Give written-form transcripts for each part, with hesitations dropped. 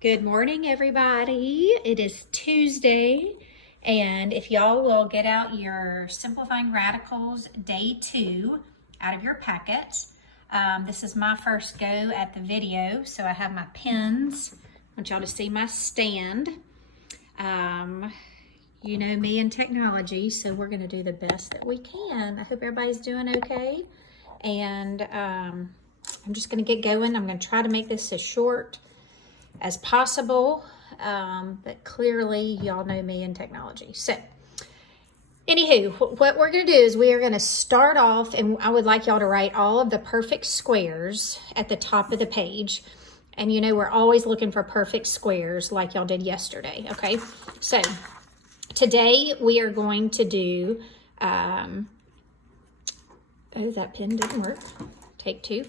Good morning, everybody. It is Tuesday, and if y'all will get out your Simplifying Radicals Day 2 out of your packet. This is my first go at the video, so I have my pens. I want y'all to see my stand. You know me and technology, so we're going to do the best that we can. I hope everybody's doing okay, and I'm just going to get going. I'm going to try to make this as short as possible, but clearly y'all know me in technology. So anywho, what we're going to do is we are going to start off, and I would like y'all to write all of the perfect squares at the top of the page. And you know, we're always looking for perfect squares like y'all did yesterday. Okay, so today we are going to do oh, that pen didn't work. Take two.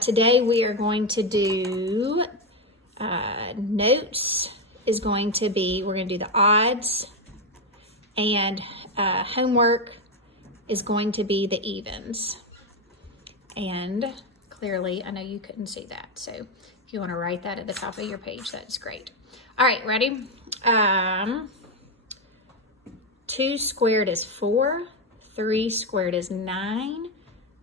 Today we are going to do notes is going to be, we're going to do the odds, and homework is going to be the evens. And clearly, I know you couldn't see that, so if you want to write that at the top of your page, that's great. All right, ready? 2 squared is 4, 3 squared is 9,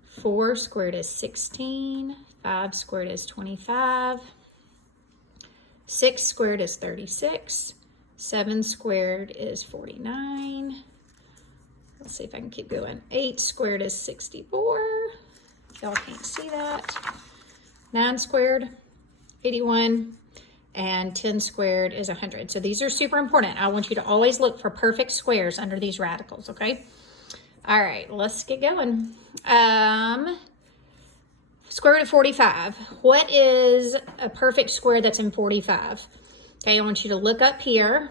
4 squared is 16, 5 squared is 25, 6 squared is 36, 7 squared is 49. Let's see if I can keep going. 8 squared is 64. Y'all can't see that. 9 squared, 81. And 10 squared is 100. So these are super important. I want you to always look for perfect squares under these radicals, okay? All right, let's get going. Square root of 45. What is a perfect square that's in 45? Okay, I want you to look up here.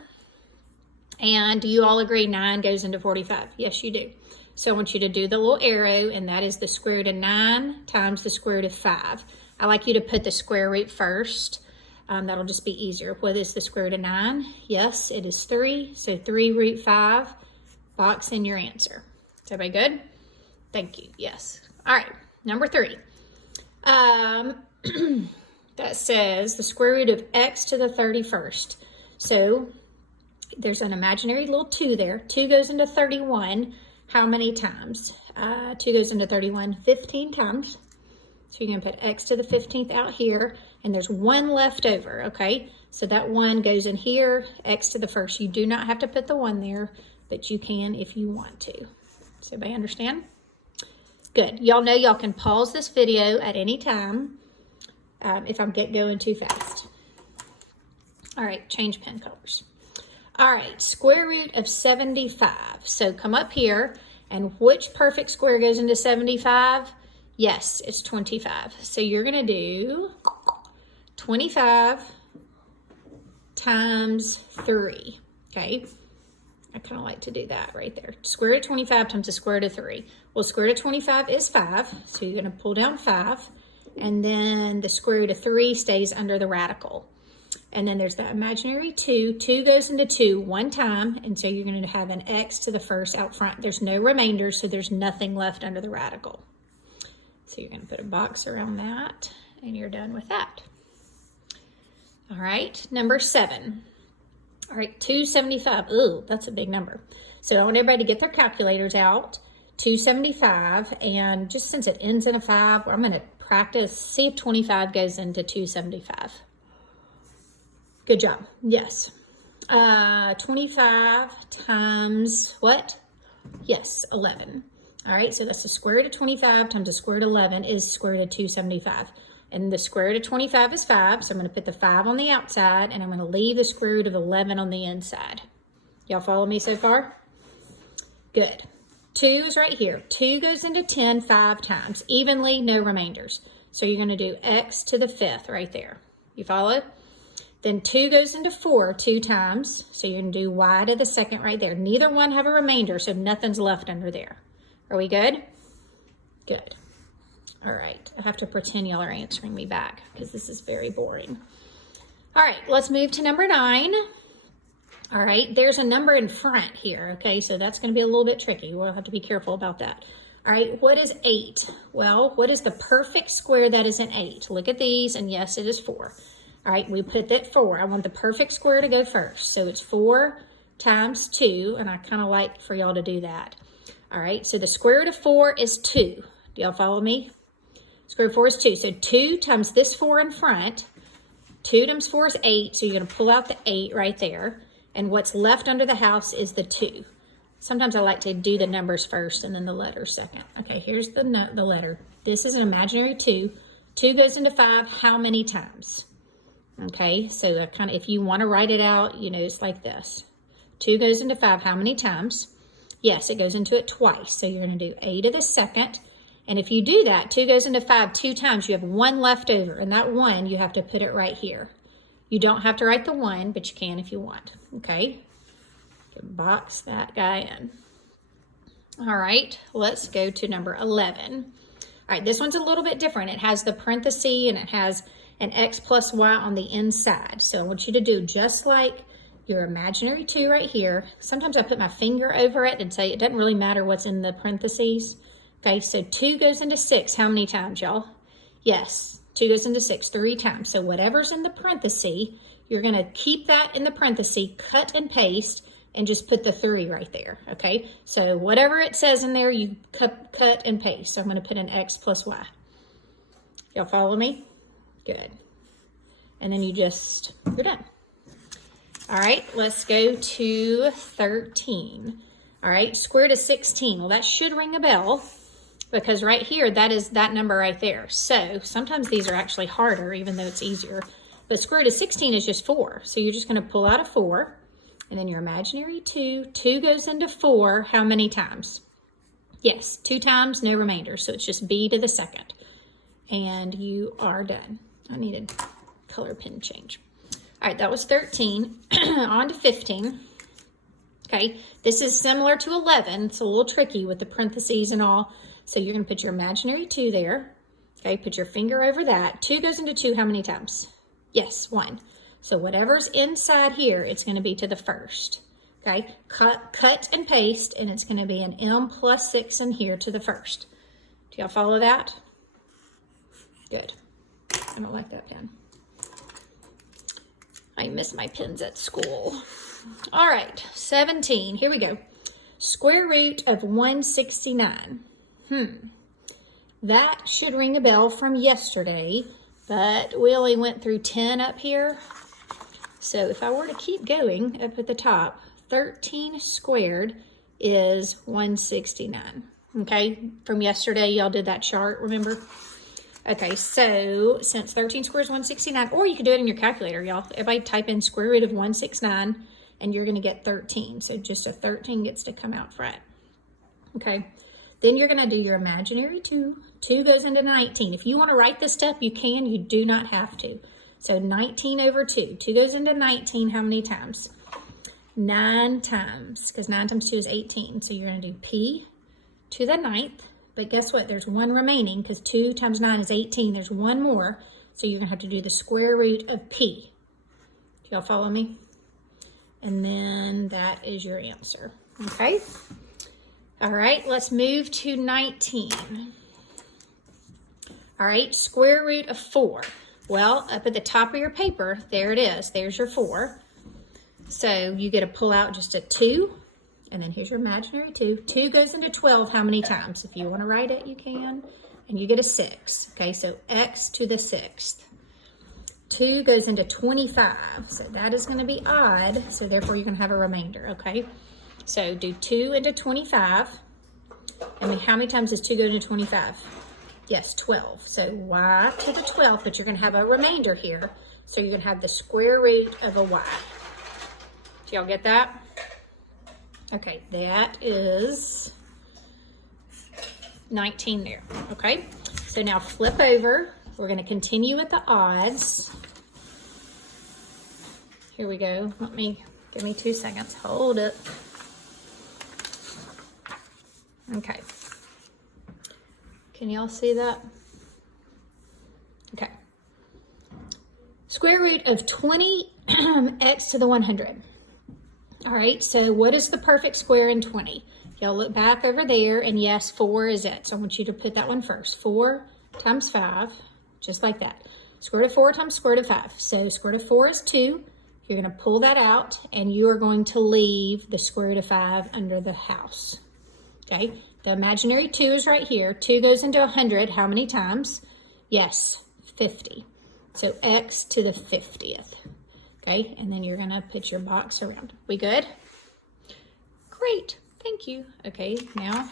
And do you all agree 9 goes into 45? Yes, you do. So I want you to do the little arrow, and that is the square root of 9 times the square root of 5. I like you to put the square root first. That'll just be easier. What is the square root of 9? Yes, it is 3. So 3 root 5. Box in your answer. Is everybody good? Thank you. Yes. All right, number 3. That says the square root of x to the 31st. So there's an imaginary little 2 there. 2 goes into 31. How many times? 2 goes into 31 15 times. So you're going to put x to the 15th out here, and there's 1 left over, okay? So that 1 goes in here, x to the 1st. You do not have to put the 1 there, but you can if you want to. Does everybody understand? Good. Y'all know y'all can pause this video at any time if I'm going too fast. All right, change pen colors. All right, square root of 75. So come up here, and which perfect square goes into 75? Yes, it's 25. So you're going to do 25 times 3, okay? I kind of like to do that right there. Square root of 25 times the square root of 3. Well, square root of 25 is 5, so you're going to pull down 5, and then the square root of 3 stays under the radical. And then there's that imaginary 2. 2 goes into 2 1 time, and so you're going to have an x to the 1st out front. There's no remainder, so there's nothing left under the radical. So you're going to put a box around that, and you're done with that. All right, number 7. All right, 275. Ooh, that's a big number. So I want everybody to get their calculators out. 275, and just since it ends in a 5, I'm going to practice, see if 25 goes into 275. Good job. Yes. 25 times what? Yes, 11. All right, so that's the square root of 25 times the square root of 11 is square root of 275. And the square root of 25 is 5, so I'm going to put the 5 on the outside, and I'm going to leave the square root of 11 on the inside. Y'all follow me so far? Good. 2 is right here. 2 goes into 10 5 times. Evenly, no remainders. So you're going to do x to the 5th right there. You follow? Then 2 goes into 4 2 times. So you're going to do y to the 2nd right there. Neither one have a remainder, so nothing's left under there. Are we good? Good. All right. I have to pretend y'all are answering me back because this is very boring. All right. Let's move to number 9. All right. There's a number in front here. Okay. So that's going to be a little bit tricky. We'll have to be careful about that. All right, what is 8? Well, what is the perfect square that is in 8? Look at these, and yes, it is 4. All right, we put that 4. I want the perfect square to go first. So it's 4 times 2, and I kind of like for y'all to do that. All right, so the square root of 4 is 2. Do y'all follow me? Square root of 4 is 2. So 2 times this 4 in front. 2 times 4 is 8, so you're going to pull out the 8 right there. And what's left under the house is the 2. Sometimes I like to do the numbers first and then the letters second. Okay, here's the letter. This is an imaginary 2. 2 goes into 5 how many times? Okay, so kind of, if you want to write it out, you know, it's like this. 2 goes into 5 how many times? Yes, it goes into it twice. So you're going to do a to the second. And if you do that, 2 goes into 5 2 times, you have 1 left over. And that 1, you have to put it right here. You don't have to write the 1, but you can if you want. Okay, you can box that guy in. All right, let's go to number 11. All right, this one's a little bit different. It has the parenthesis and it has an x plus y on the inside. So I want you to do just like your imaginary 2 right here. Sometimes I put my finger over it and say it doesn't really matter what's in the parentheses. Okay, so 2 goes into 6 how many times, y'all? Yes, 2 goes into 6 3 times. So whatever's in the parenthesis, you're going to keep that in the parenthesis, cut and paste, and just put the 3 right there, okay? So whatever it says in there, you cut and paste. So I'm going to put an x plus y. Y'all follow me? Good. And then you're done. All right, let's go to 13. All right, square root of 16. Well, that should ring a bell because right here, that is that number right there. So sometimes these are actually harder, even though it's easier. But square root of 16 is just 4. So you're just going to pull out a 4. And then your imaginary 2. 2 goes into 4 how many times? Yes, 2 times, no remainder. So it's just b to the second. And you are done. I needed color pen change. All right, that was 13. On to 15. Okay, this is similar to 11. It's a little tricky with the parentheses and all. So you're going to put your imaginary 2 there. Okay, put your finger over that. 2 goes into 2 how many times? Yes, 1. So whatever's inside here, it's going to be to the first. Okay, cut and paste, and it's going to be an m plus 6 in here to the first. Do y'all follow that? Good. I don't like that pen. I miss my pens at school. All right, 17. Here we go. Square root of 169. That should ring a bell from yesterday, but we only went through 10 up here. So if I were to keep going up at the top, 13 squared is 169. Okay, from yesterday, y'all did that chart, remember? Okay, so since 13 squared is 169, or you could do it in your calculator, y'all. Everybody type in square root of 169, and you're going to get 13. So just a 13 gets to come out front. Okay, then you're going to do your imaginary 2. 2 goes into 19. If you want to write this stuff, you can. You do not have to. So 19 over 2. 2 goes into 19 how many times? 9 times, because 9 times 2 is 18. So you're going to do p to the 9th. But guess what? There's 1 remaining, because 2 times 9 is 18. There's 1 more. So you're going to have to do the square root of p. Do y'all follow me? And then that is your answer. Okay? All right, let's move to 19. All right, square root of 4. Well, up at the top of your paper, there it is. There's your 4. So you get to pull out just a 2, and then here's your imaginary 2. 2 goes into 12 how many times? If you want to write it, you can. And you get a 6. Okay, so x to the 6th. 2 goes into 25, so that is going to be odd, so therefore you're going to have a remainder, okay? So do 2 into 25. I mean, how many times does 2 go into 25? Yes, 12. So y to the 12th, but you're going to have a remainder here. So you're going to have the square root of a y. Do y'all get that? Okay, that is 19 there, okay? So now flip over. We're going to continue with the odds. Here we go. Give me 2 seconds. Hold it. Okay. Can y'all see that? Okay. Square root of 20 x to the 100. All right, so what is the perfect square in 20? Y'all look back over there, and yes, 4 is it. So I want you to put that one first. 4 times 5, just like that. Square root of 4 times square root of 5. So square root of 4 is 2. You're going to pull that out, and you are going to leave the square root of 5 under the house. Okay, the imaginary 2 is right here. 2 goes into 100 how many times? Yes, 50. So x to the 50th. Okay, and then you're going to put your box around. We good? Great, thank you. Okay, now I'm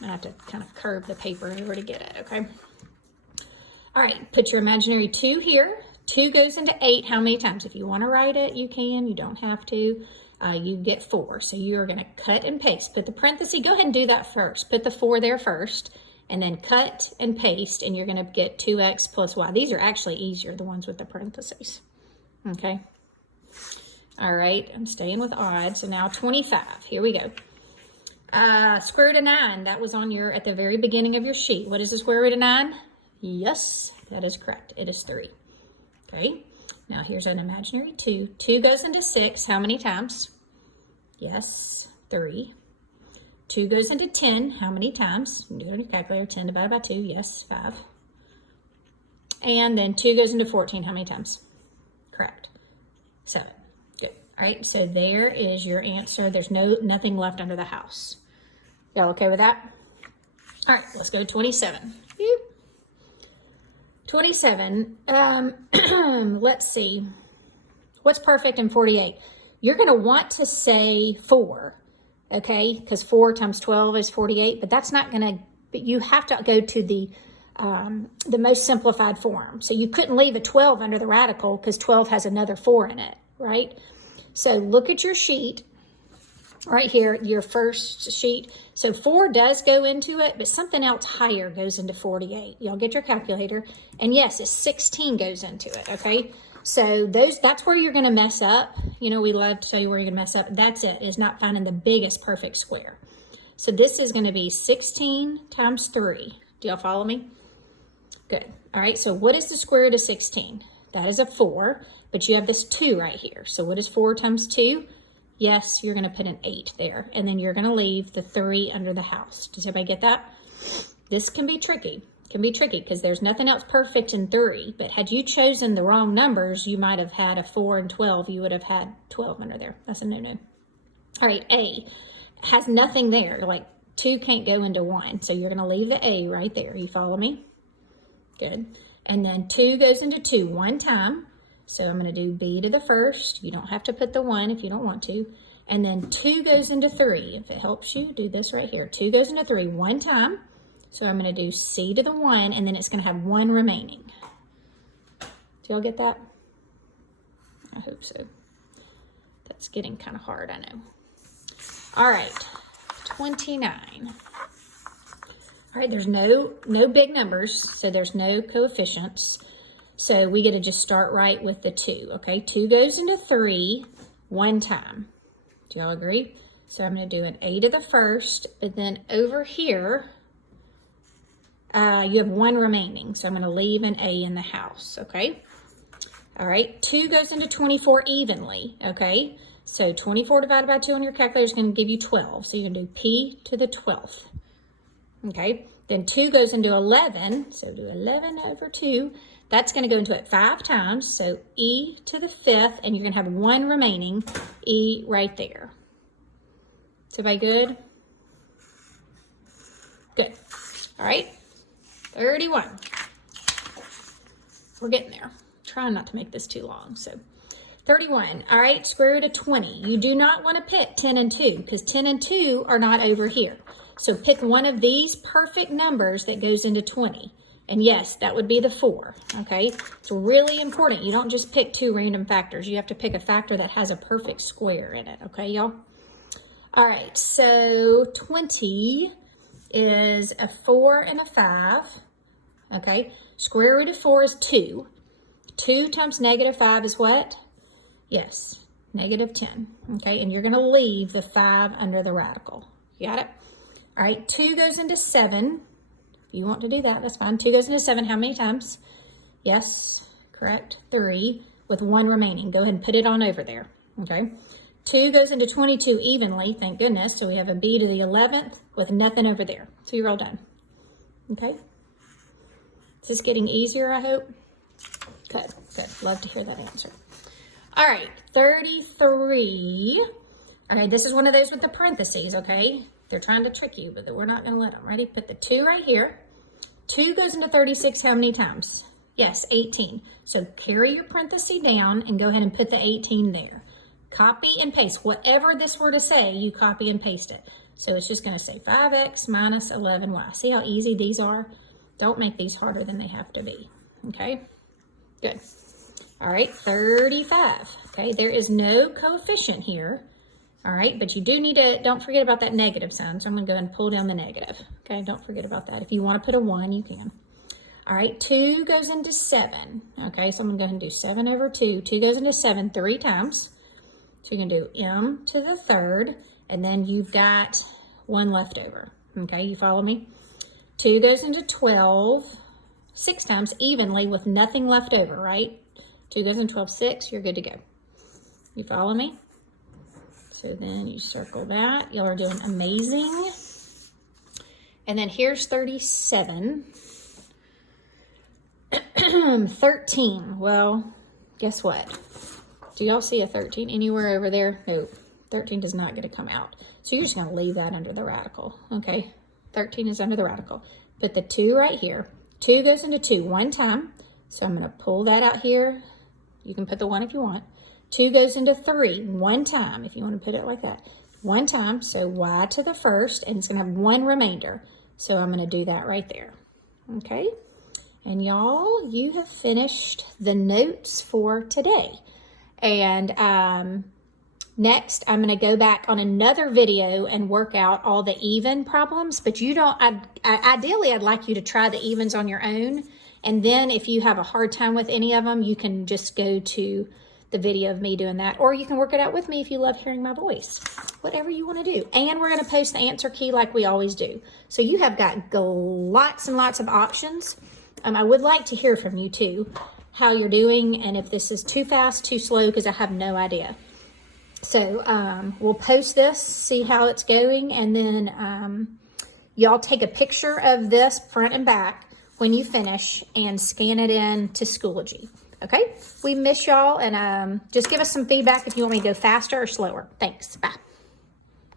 going to have to kind of curve the paper over to get it, okay? All right, put your imaginary 2 here. 2 goes into 8 how many times? If you want to write it, you can. You don't have to. You get 4. So you are going to cut and paste. Put the parenthesis. Go ahead and do that first. Put the 4 there first. And then cut and paste. And you're going to get 2x plus y. These are actually easier, the ones with the parentheses. Okay. All right. I'm staying with odd. So now 25. Here we go. Square root of 9. That was on at the very beginning of your sheet. What is the square root of 9? Yes, that is correct. It is 3. Okay, now here's an imaginary 2. 2 goes into 6 how many times? Yes, 3. 2 goes into 10 how many times? Do it on your calculator. 10 divided by 2, yes, 5. And then 2 goes into 14 how many times? Correct, 7. Good. All right, so there is your answer. There's nothing left under the house. Y'all okay with that? All right, let's go to 27. 27, let's see. What's perfect in 48? You're going to want to say 4, okay? Because 4 times 12 is 48, but that's not going to, but you have to go to the most simplified form. So you couldn't leave a 12 under the radical because 12 has another 4 in it, right? So look at your sheet right here, your first sheet. So 4 does go into it, but something else higher goes into 48. Y'all get your calculator. And yes, a 16 goes into it, okay? So that's where you're going to mess up. You know, we love to tell you where you're going to mess up. That's it, is not finding the biggest perfect square. So this is going to be 16 times 3. Do y'all follow me? Good. All right, so what is the square root of 16? That is a 4, but you have this 2 right here. So what is 4 times 2? Yes, you're going to put an 8 there, and then you're going to leave the 3 under the house. Does everybody get that? This can be tricky. It can be tricky because there's nothing else perfect in 3, but had you chosen the wrong numbers, you might have had a 4 and 12. You would have had 12 under there. That's a no-no. All right, A has nothing there. Like 2 can't go into 1, so you're going to leave the A right there. You follow me? Good. And then 2 goes into 2 one time. So I'm going to do B to the first. You don't have to put the 1 if you don't want to. And then 2 goes into 3. If it helps you, do this right here. 2 goes into 3 one time. So I'm going to do C to the 1, and then it's going to have 1 remaining. Do y'all get that? I hope so. That's getting kind of hard, I know. All right, 29. All right, there's no big numbers, so there's no coefficients. So we get to just start right with the 2, okay? 2 goes into 3 one time. Do y'all agree? So I'm going to do an A to the first, but then over here, you have 1 remaining. So I'm going to leave an A in the house, okay? All right, 2 goes into 24 evenly, okay? So 24 divided by 2 on your calculator is going to give you 12. So you can do P to the 12th, okay? Then 2 goes into 11, so do 11 over 2. That's going to go into it 5 times, so E to the 5th, and you're going to have 1 remaining, E right there. Is everybody good? Good. All right, 31. We're getting there. Trying not to make this too long, so 31. All right, square root of 20. You do not want to pick 10 and 2 because 10 and 2 are not over here. So pick one of these perfect numbers that goes into 20. And yes, that would be the 4, okay? It's really important. You don't just pick 2 random factors. You have to pick a factor that has a perfect square in it, okay, y'all? All right, so 20 is a 4 and a 5, okay? Square root of 4 is 2. 2 times negative 5 is what? Yes, negative 10, okay? And you're going to leave the 5 under the radical. You got it? All right, 2 goes into 7. If you want to do that, that's fine. 2 goes into 7 how many times? Yes, correct, 3, with 1 remaining. Go ahead and put it on over there, okay? 2 goes into 22 evenly, thank goodness. So we have a B to the 11th with nothing over there. So you're all done, okay? Is this getting easier, I hope? Good, good. Love to hear that answer. All right, 33. All right, this is one of those with the parentheses, okay? They're trying to trick you, but we're not going to let them. Ready? Put the 2 right here. 2 goes into 36 how many times? Yes, 18. So carry your parenthesis down and go ahead and put the 18 there. Copy and paste. Whatever this were to say, you copy and paste it. So it's just going to say 5x minus 11y. See how easy these are? Don't make these harder than they have to be. Okay? Good. All right, 35. Okay, there is no coefficient here. All right, but you do need to, don't forget about that negative sign. So I'm going to go ahead and pull down the negative. Okay, don't forget about that. If you want to put a 1, you can. All right, 2 goes into 7. Okay, so I'm going to go ahead and do 7 over 2. 2 goes into 7 3 times. So you're going to do m to the third, and then you've got 1 left over. Okay, you follow me? 2 goes into 12 6 times evenly with nothing left over, right? 2 goes into 12 6, you're good to go. You follow me? So then you circle that. Y'all are doing amazing. And then here's 37. 13. Well, guess what? Do y'all see a 13 anywhere over there? No, 13 does not get to come out. So you're just going to leave that under the radical, okay? 13 is under the radical. Put the 2 right here. 2 goes into 2 1 time. So I'm going to pull that out here. You can put the 1 if you want. 2 goes into 3 1 time, if you want to put it like that. 1 time, so y to the first, and it's going to have 1 remainder. So I'm going to do that right there. Okay? And y'all, you have finished the notes for today. And next, I'm going to go back on another video and work out all the even problems. But you don't, ideally, I'd like you to try the evens on your own. And then if you have a hard time with any of them, you can just go to the video of me doing that. Or you can work it out with me if you love hearing my voice. Whatever you want to do. And we're going to post the answer key like we always do. So you have got lots and lots of options. I would like to hear from you too, how you're doing, and if this is too fast, too slow, because I have no idea. So we'll post this, see how it's going, and then y'all take a picture of this front and back when you finish and scan it in to Schoology. Okay? We miss y'all, and just give us some feedback if you want me to go faster or slower. Thanks. Bye.